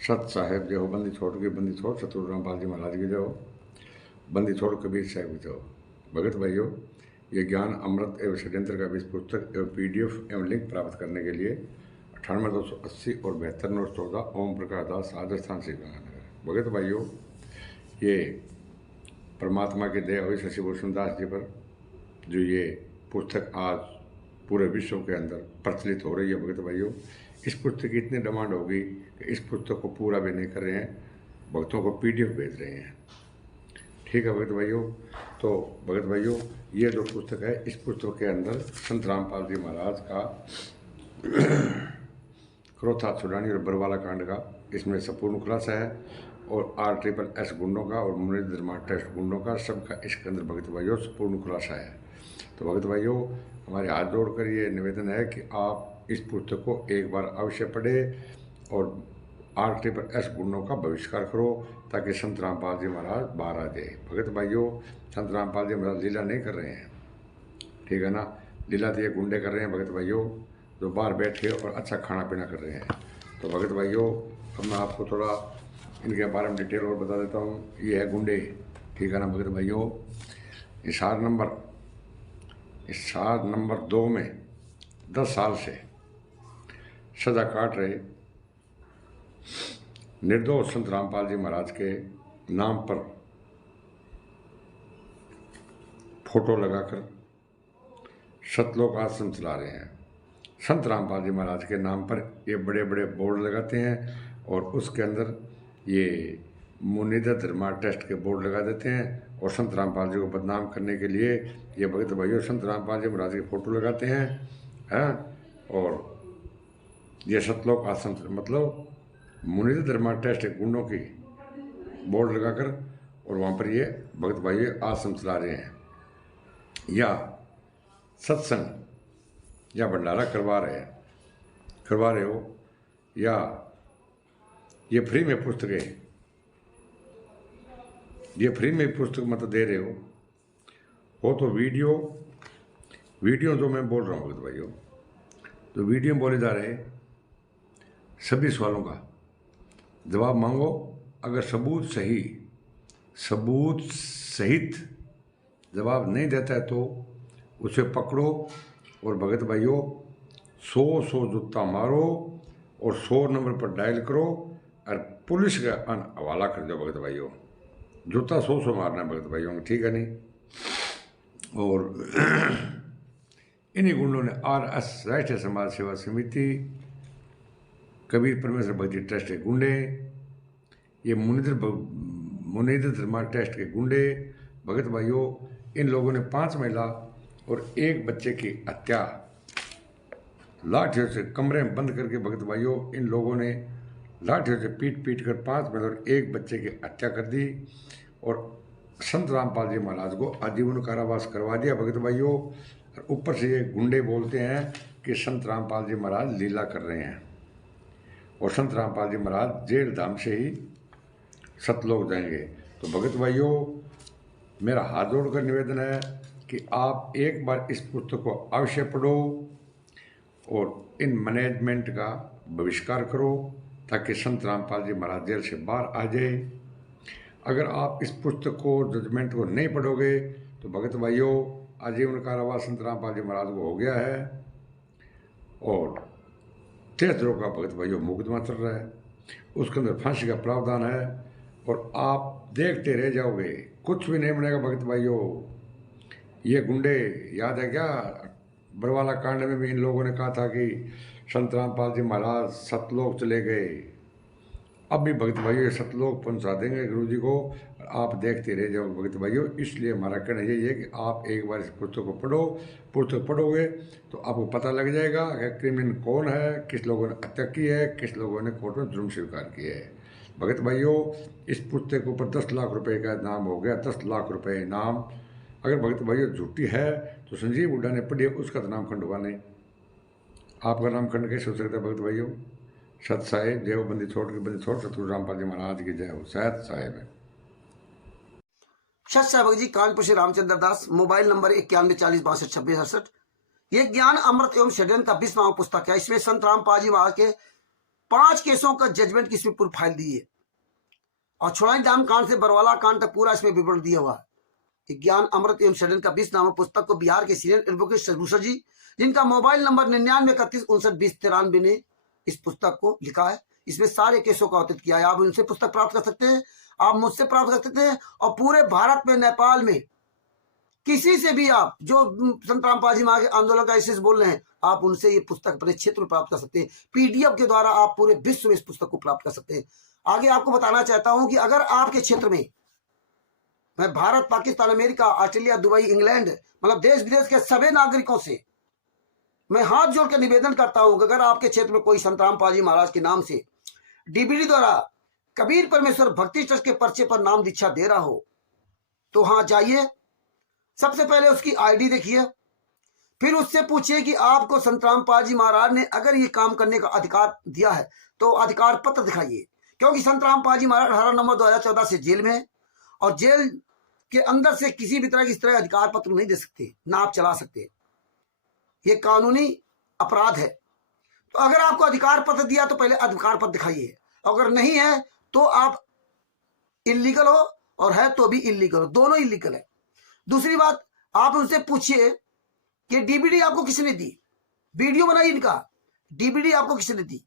सत साहेब जय हो, बंदी छोड़ के बंदी छोड़, सतगुरु रामपाल जी महाराज की जय हो, बंदी छोड़ कबीर साहब की जय हो। भगत भाइयों, ये ज्ञान अमृत एवं षड्यंत्र का बीज पुस्तक एवं PDF एवं लिंक प्राप्त करने के लिए 98 280 और 72 914 ओम प्रकाश दास, राजस्थान से गंगानगर। भगत भाइयों, ये परमात्मा की दया हुई शशिभूषण दास जी पर जो ये पुस्तक आज पूरे विश्व के अंदर प्रचलित हो रही है। भगत भाइयों, इस पुस्तक की इतनी डिमांड होगी कि इस पुस्तक को पूरा भी नहीं कर रहे हैं, भक्तों को PDF भेज रहे हैं। ठीक है भगत भाइयों, तो भगत भाइयों, ये जो पुस्तक है, इस पुस्तक के अंदर संत रामपाल जी महाराज का क्रोथा छुड़ानी और बरवाला कांड का इसमें संपूर्ण खुलासा है, और RSSS गुंडों का और मुनीन्द्र धर्मा टेस्ट गुंडों का सबका इसके अंदर भगत भाइयों संपूर्ण खुलासा है। तो भगत भाइयों, हमारे हाथ जोड़कर ये निवेदन है कि आप इस पुस्तक को एक बार अवश्य पढ़ें और RSSS गुंडों का बहिष्कार करो, ताकि संत रामपाल जी महाराज बाहर आ जाए। भगत भाइयों, संत रामपाल जी महाराज लीला नहीं कर रहे हैं, ठीक है ना। लीला तो ये गुंडे कर रहे हैं भगत भाइयों, जो बाहर बैठे और अच्छा खाना पीना कर रहे हैं। तो भगत भाइयों, अब मैं आपको थोड़ा इनके बारे में डिटेल और बता देता हूँ। ये है गुंडे, ठीक है ना भगत भाइयों। इशार नंबर 2 में 10 साल से सजा काट रहे निर्दोष संत रामपाल जी महाराज के नाम पर फोटो लगाकर सतलोक आश्रम चला रहे हैं। संत रामपाल जी महाराज के नाम पर ये बड़े बड़े बोर्ड लगाते हैं, और उसके अंदर ये मुनीन्द्र धर्मा टेस्ट के बोर्ड लगा देते हैं, और संत रामपाल जी को बदनाम करने के लिए ये भगत भाइयों संत रामपाल जी महाराज की फोटो लगाते हैं, और ये सतलोक आश्रम मतलब मुनीन्द्र धर्मा टेस्ट गुंडों की बोर्ड लगाकर, और वहाँ पर ये भगत भाइयों आश्रम चला रहे हैं, या सत्संग या भंडारा करवा रहे हो, या ये फ्री में पुस्तक मतलब दे रहे हो तो वीडियो जो मैं बोल रहा हूँ भगत भाइयों, तो वीडियो में बोले जा रहे सभी सवालों का जवाब मांगो। अगर सबूत सहित जवाब नहीं देता है तो उसे पकड़ो, और भगत भाइयों 100 जूता मारो और 100 नंबर पर डायल करो और पुलिस का हवाला कर दो। भगत भाइयों, जूता 100 मारना है भगत भाइयों, ठीक है नहीं। और इन्हीं गुंडों ने RS राष्ट्रीय समाज सेवा समिति, कबीर परमेश्वर भक्ति ट्रस्ट के गुंडे, ये मुनीन्द्र धर्मा ट्रस्ट के गुंडे, भगत भाइयों, इन लोगों ने 5 महिला और 1 बच्चे की हत्या लाठियों से कमरे में बंद करके, भगत भाइयों, इन लोगों ने लाठियों से पीट कर 5 महिला और 1 बच्चे की हत्या कर दी, और संत रामपाल जी महाराज को आजीवन कारावास करवा दिया। भगत भाइयों, और ऊपर से ये गुंडे बोलते हैं कि संत रामपाल जी महाराज लीला कर रहे हैं, और संत रामपाल जी महाराज जेल धाम से ही सतलोक जाएंगे। तो भगत भाइयों, मेरा हाथ जोड़कर निवेदन है कि आप एक बार इस पुस्तक को अवश्य पढ़ो और इन मैनेजमेंट का बहिष्कार करो, ताकि संत रामपाल जी महाराज जेल से बाहर आ जाए। अगर आप इस पुस्तक को, जजमेंट को नहीं पढ़ोगे तो भगत भाइयों, आजीवन कारावास संत रामपाल जी महाराज को हो गया है, और 13 का भगत भाइयों मुकदमा चल रहा है, उसके अंदर फांसी का प्रावधान है, और आप देखते रह जाओगे, कुछ भी नहीं बनेगा। भगत भाइयों, ये गुंडे याद है क्या, बरवाला कांड में भी इन लोगों ने कहा था कि संत रामपाल जी महाराज सतलोक चले गए, अब भी भगत भाइयों ये सतलोक पहुंचा देंगे गुरु जी को, आप देखते रह जाओ भगत भाइयों। इसलिए हमारा कहना यही है कि आप एक बार इस पुस्तक को पढ़ो, पुस्तक पढ़ोगे तो आपको पता लग जाएगा कि क्रिमिनल कौन है, किस लोगों ने हत्या की है, किस लोगों ने कोर्ट में जुर्म स्वीकार किया है। भगत भाइयों, इस पुस्तक के ऊपर 10 लाख रुपए का इनाम हो गया, 10 लाख रुपए इनाम। अगर भगत भाइयों झूठी है तो संजीव हुड्डा ने पढ़ी, उसका तो नाम खंड हुआ नहीं, आपका नाम खंड कैसे हो सकता है भगत भाइयों। सत साहेब जय हो, बंदी छोड़, सतगुरु रामपाल जी महाराज की जय हो। सत साहेब है। सत साहेब जी, कानपुर से रामचंद्र दास, मोबाइल नंबर 9140622668। ये ज्ञान अमृत एवं षड्यंत्र का 20वां पुस्तक है। इसमें संत रामपाल जी महाराज के 5 केसों का जजमेंट की इसमें पूरी फाइल दी है और छुड़ाई डैम कांड से बरवाला कांड तक पूरा इसमें विवरण दिया हुआ है। ज्ञान अमृत एवं षड्यंत्र का 20 नामक पुस्तक को बिहार के सीनियर एडवोकेट शशभूषण जी, जिनका मोबाइल नंबर 9931592093 ने इस पुस्तक को लिखा है। इसमें सारे केसों का अवतरित किया है। आप उनसे पुस्तक प्राप्त कर सकते हैं, आप मुझसे प्राप्त कर सकते हैं, और पूरे भारत में, नेपाल में किसी से भी आप जो संत रामपाल जी महाराज के आंदोलन का ऐसे बोल रहे हैं, आप उनसे ये पुस्तक अपने क्षेत्र में प्राप्त कर सकते हैं। पीडीएफ के द्वारा आप पूरे विश्व में इस पुस्तक को प्राप्त कर सकते हैं। आगे आपको बताना चाहता हूं कि अगर आपके क्षेत्र में, मैं Bharat, Pakistan, America, Australia, Dubai, England, मतलब देश विदेश के सभी नागरिकों से मैं हाथ जोड़कर निवेदन करता हूं कि अगर आपके क्षेत्र में कोई संत रामपाल जी महाराज के नाम से डीबीडी द्वारा कबीर परमेश्वर भक्ति ट्रस्ट के पर्चे पर नाम दीक्षा दे रहा हो, तो हाँ जाइए, सबसे पहले उसकी आईडी देखिए, फिर उससे पूछिए कि आपको संत रामपाल जी महाराज ने अगर ये काम करने का अधिकार दिया है तो अधिकार पत्र दिखाइए। क्योंकि संत रामपाल जी महाराज 18 नवंबर 2014 से जेल में है और जेल के अंदर से किसी भी तरह की इस तरह अधिकार पत्र नहीं दे सकते, ना आप चला सकते, ये कानूनी अपराध है। तो अगर आपको अधिकार पत्र दिया तो पहले अधिकार पत्र दिखाइए, अगर नहीं है तो आप इलीगल हो, और है तो भी इलीगल हो, दोनों इलीगल है। दूसरी बात, आप उनसे पूछिए कि डीबीडी आपको किसने दी, वीडियो बनाई इनका, डीबीडी आपको किसने दी,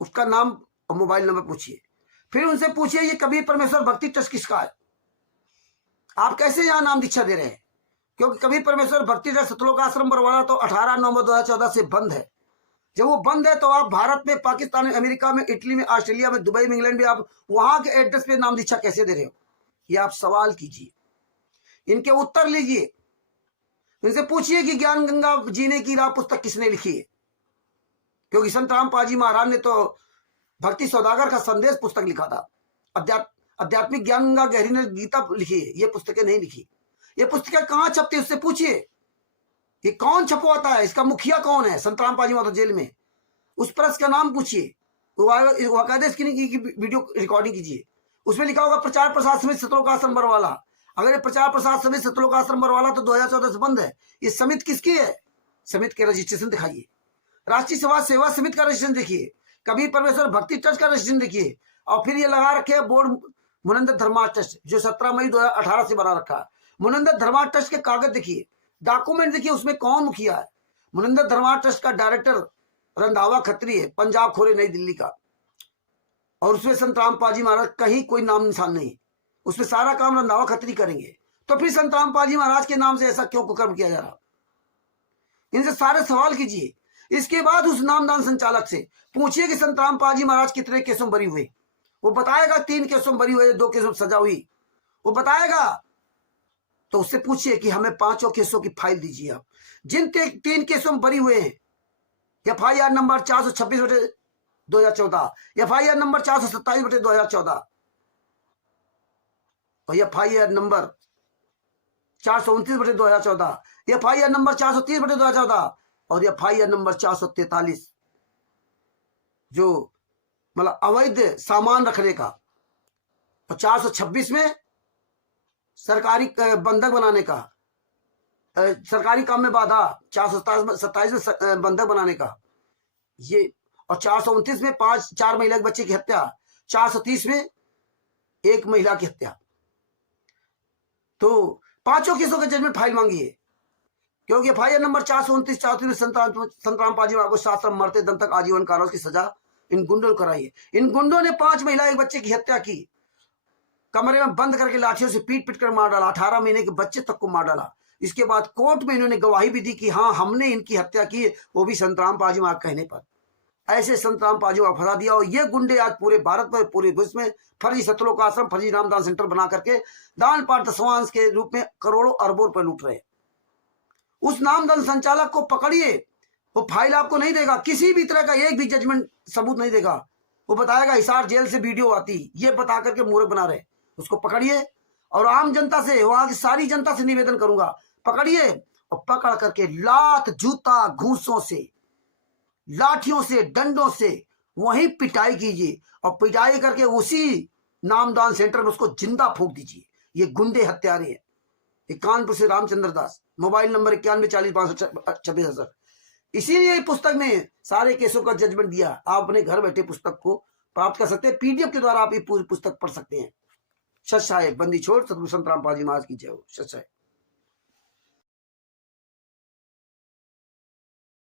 उसका नाम और मोबाइल नंबर पूछिए। फिर उनसे पूछिए ये कबीर परमेश्वर भक्ति ट्रस्ट किसका है, आप कैसे यहां नाम दीक्षा दे रहे हैं। क्योंकि कबीर परमेश्वर भक्ति ट्रस्ट सतलोक आश्रम बरवाला तो 18 नवंबर 2014 से बंद है। जब वो बंद है तो आप भारत में, पाकिस्तान में, अमेरिका में, इटली में, ऑस्ट्रेलिया में, दुबई में, इंग्लैंड में, आप वहां के एड्रेस पे नाम दीक्षा कैसे दे रहे हो, ये आप सवाल कीजिए, इनके उत्तर लीजिए। इनसे पूछिए कि ज्ञान गंगा जीने की राह पुस्तक किसने लिखी है। क्योंकि संत रामपाल जी महाराज ने तो भक्ति सौदागर का संदेश पुस्तक लिखा था, आध्यात्मिक ज्ञान गंगा गहरी ने गीता लिखी है, ये पुस्तकें नहीं लिखी। ये पुस्तकें कहाँ छपती है उससे पूछिए, ये कौन छपवाता है, इसका मुखिया कौन है। संत रामपाल जी महाराज जेल में, उस प्रेस का नाम पूछिए, वाकायदे इसकी वीडियो रिकॉर्डिंग कीजिए, उसमें लिखा होगा प्रचार प्रसार समिति सतलोक आश्रम बरवाला। अगर ये प्रचार प्रसार समिति सतलोक आश्रम बरवाला तो 2014 से बंद है। ये समिति किसकी है, समिति के रजिस्ट्रेशन दिखाइए, राष्ट्रीय समाज सेवा समिति का रजिस्ट्रेशन देखिए, कबीर परमेश्वर भक्ति ट्रस्ट का रजिस्ट्रेशन देखिए, और फिर ये लगा रखे है बोर्ड मुनंदर धर्मा ट्रस्ट जो 17 मई 2018 से बना रखा है। मुनंदर धर्मा ट्रस्ट के कागज देखिए, डॉक्यूमेंट देखिए, उसमें कौन मुखिया है। मुनंदर धर्मा ट्रस्ट का डायरेक्टर रंधावा खत्री है, पंजाब खोरे नई दिल्ली का, और उसमें संत रामपाल जी महाराज कहीं कोई नाम निशान नहीं, उसमें सारा काम रंधावा खत्री करेंगे। तो फिर संत रामपाल जी महाराज के नाम से ऐसा क्यों कुकर्म किया जा रहा, इनसे सारे सवाल कीजिए। इसके बाद उस नामदान संचालक से पूछिए कि संत रामपाल जी महाराज कितने केसों में बरी हुए, वो बताएगा 3 केसों में बरी हुए, 2 केसों में सजा हुई, वो बताएगा। तो उससे पूछिए कि हमें 5 केसों की फाइल दीजिए आप, जिन 3 केसों में बरी हुए हैं। FIR नंबर 426/2014, FIR नंबर 427/2014, और FIR नंबर 429/2014, FIR नंबर 430/2014, और FIR नंबर 443 जो मतलब अवैध सामान रखने का, और 426 में सरकारी बंधक बनाने का, सरकारी काम में बाधा, 427 में बंधक बनाने का ये, और 429 में 4 महिला के बच्चे की हत्या, 430 में 1 महिला की हत्या। तो 5 केसों का जजमेंट फाइल मांगिए। क्योंकि FIR नंबर 429 में संत रामपाल जी महाराज को शास्त्र मरते दम तक आजीवन कारावास की सजा इन गुंडों कराई है। इन गुंडों ने 5 महिला एक बच्चे की हत्या की, कमरे में बंद करके लाठियों से पीट पीट कर मार डाला, 18 महीने के बच्चे तक को मार डाला। इसके बाद कोर्ट में इन्होंने गवाही भी दी कि हाँ हमने इनकी हत्या की, वो भी संत रामपाल जी महाराज कहने पर। ऐसे संत रामपाल जी महाराज फंसा दिया, और ये गुंडे आज पूरे भारत में, पूरे विश्व में फर्जी सतलोक आश्रम, फर्जी नामदान सेंटर बना करके दान पाठ दशवांश के रूप में करोड़ों अरबों रुपए लूट रहे हैं। उस नामदान संचालक को पकड़िए, वो फाइल आपको नहीं देगा, किसी भी तरह का एक भी जजमेंट सबूत नहीं देगा। वो बताएगा हिसार जेल से वीडियो आती, ये बता करके मूर्ख बना रहे। उसको पकड़िए, और आम जनता से, वहां की सारी जनता से निवेदन करूंगा, पकड़िए और पकड़ करके लात, जूता, घूसों से, लाठियों से, डंडों से वहीं पिटाई कीजिए, और पिटाई करके उसी नामदान सेंटर में उसको जिंदा फूंक दीजिए। ये गुंडे हत्यारे हैं। कानपुर से रामचंद्र दास, मोबाइल नंबर 9140 526। इसीलिए ये पुस्तक में सारे केसों का जजमेंट दिया। आप अपने घर बैठे पुस्तक को प्राप्त कर सकते हैं, पीडीएफ के द्वारा आप ये पूरी पुस्तक पढ़ सकते हैं। सच साहेब बंदी छोड़ सतगुरु संत रामपाल जी महाराज की जय हो। सच साहेब।